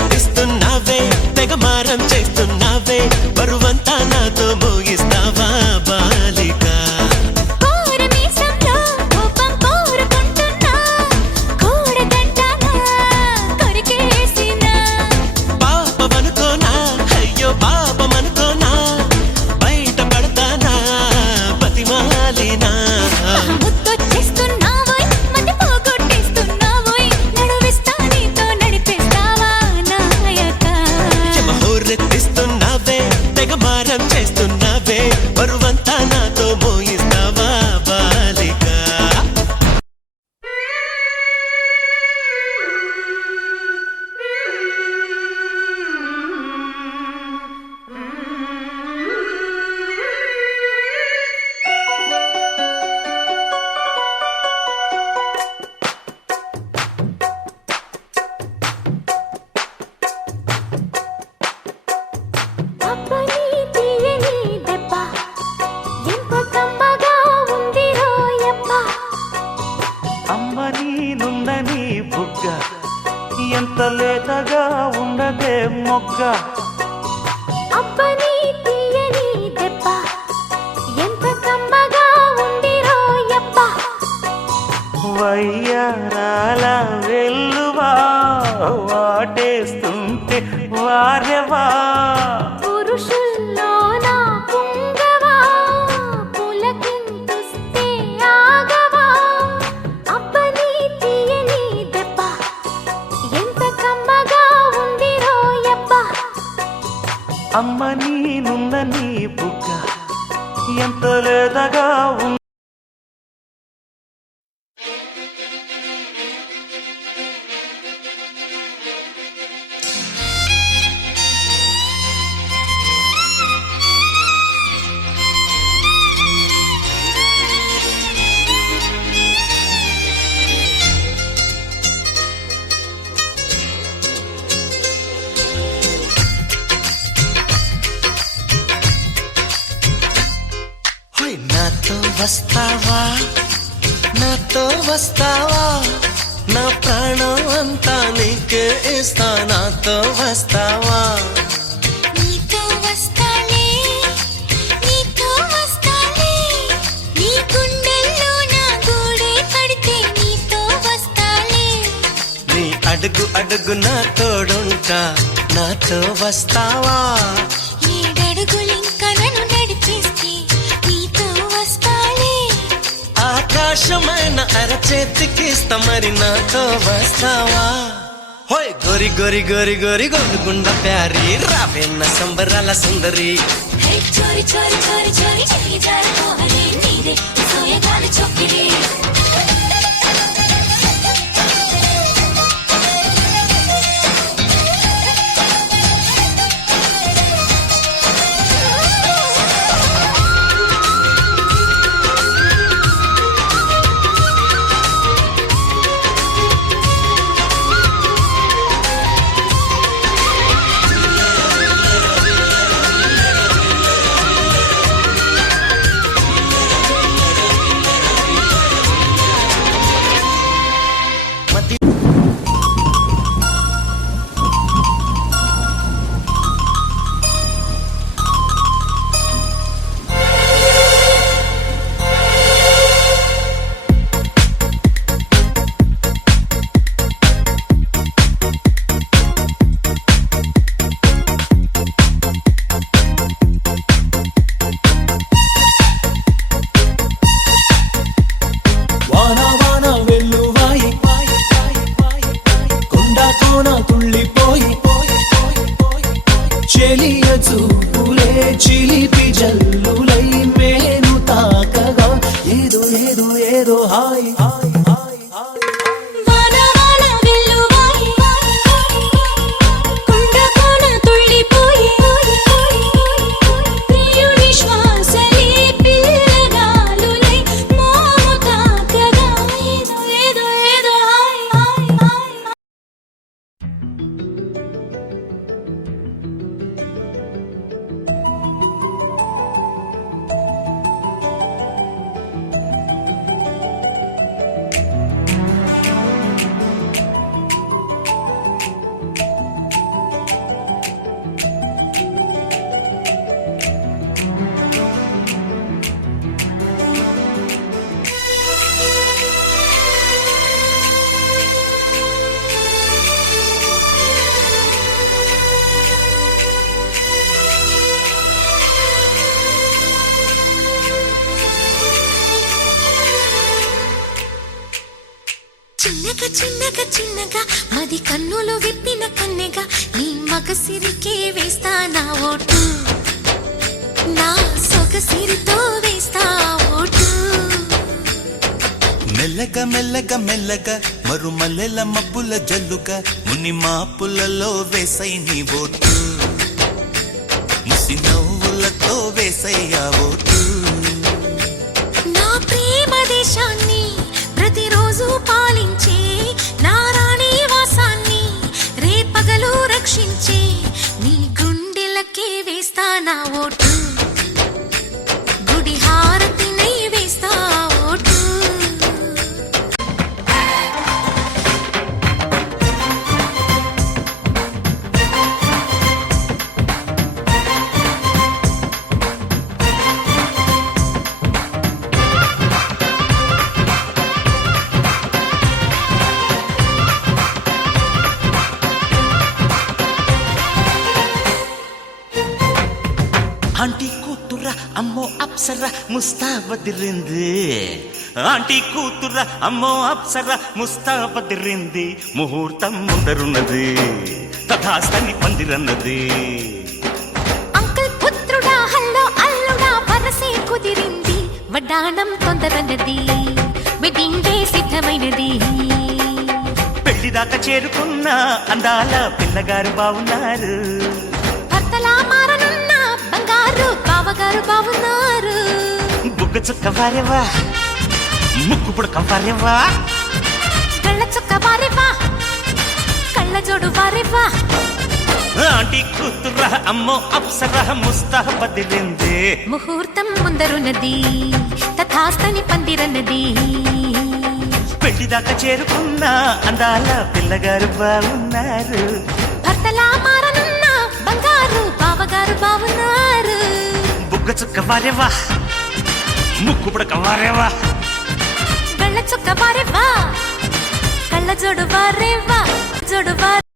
హోరెత్తిస్తున్నావే తెగ మారం చేస్తున్నావే బరువంతా నాతో మోగిస్తావా బాలిక పాపమనుకోనా అయ్యో పాపమనుకోనా బయట పడతానా బతిమాలినా హోరెత్తిస్తున్నావే తెగ మారం చేస్తున్నావే బరువంతా నాతో మోగిస్తావా బాలిక అమ్మని నుందని బుగ్గ ఎంత లేతగా ఉండదే మొగ్గ అబ్బని తీయని దెబ్బ ఎంత కమ్మగా ఉందిరో యబ్బ వయ్యారాల వెల్లువా వాటేస్తుంటే వారెవా పురుషుల్లోన పుంగవా పులకింతుస్తే ఆగవా అబ్బని తీయని దెబ్బ ఎంత కమ్మగా ఉందిరో యబ్బ అమ్మని నుందని బుగ్గ ఎంత లేతగా ఉంది నాతో వస్తావా నాతో వస్తావా నా ప్రాణం అంతా నీకే ఇస్తా నాతో వస్తావా నీతో వస్తాలే నీతో వస్తాలే నీ గుండెల్లో నా గూడే కడితే నీతో వస్తాలే నీ అడుగు అడుగు నా తోడుంటా నాతో వస్తావా ఏడడుగులింక నన్ను నడిపిస్తే నీతో వస్తాలే ఆకాశమైన అరచేతికిస్తా మరి నాతో వస్తావా హోయ్ గోరి గోరి గోరి గోరి గోరుగుండ ప్యారి రావేన్న సంబరాల సుందరి హే చోరి చోరి చోరి చోరి చెయ్యి జారిపోవలే నీదే సోయగాలి చొక్కిరే కన్నెగా మది కన్నులు విప్పిన కన్నెగా నీ మగసిరికే వేస్తా నా ఓటు నా సొగసిరితో వేస్తా ఓటు మెల్లగా మెల్లగా మెల్లగా మరుమల్లెల మబ్బుల జల్లుగా ముని మాపులలో వేసై నీ ఓటు ముసి నవ్వులతో వేసయ్యా ఓటు నా ప్రేమ దేశాన్ని ప్రతిరోజు పాలించే నా రాణి వాసాన్ని రేపగలు రక్షించే నీ గుండెలకే వేస్తా నా ఓటు గుడి హారతినై వేస్తా ఓటు ఆంటీ కూతుర అమ్మో అప్సర ముస్తాబదిరింది ఆంటీ కూతుర అమ్మో అప్సర ముస్తాబదిరింది ముహూర్తం ముందరున్నది తథాస్తని పందిరన్నది అంకుల్ పుత్రుడా హల్లో అల్లుడా వరసే కుదిరింది వడ్డాణం తొందరన్నది వెడ్డింగ్ డే సిద్ధమైనది పెళ్లిదాకా చేరుకున్న అందాల పిల్లగారు బావున్నారు భర్తలా మారనున్న బంగారు బావగారు బావున్నారు బుగ్గ చుక్క వారేవా ముక్కు పుడక వారేవా కళ్ళ చుక్క వారేవా కళ్ళ జోడు వారేవా ఆంటీ కూతుర అమ్మో అప్సర ముస్తాబదిరింది ముహూర్తం ముందరున్నది తథాస్తని పందిరన్నది పెళ్లిదాకా చేరుకున్న అందాల పిల్లగారు బావున్నారు భర్తలా మారనున్న బంగారు బావగారు బావున్నారు బుగ్గ చుక్క వారేవా ముక్కు పుడక వారేవా కళ్ళ చుక్క వారేవా కళ్ళ జోడు వారేవా జోడు వారే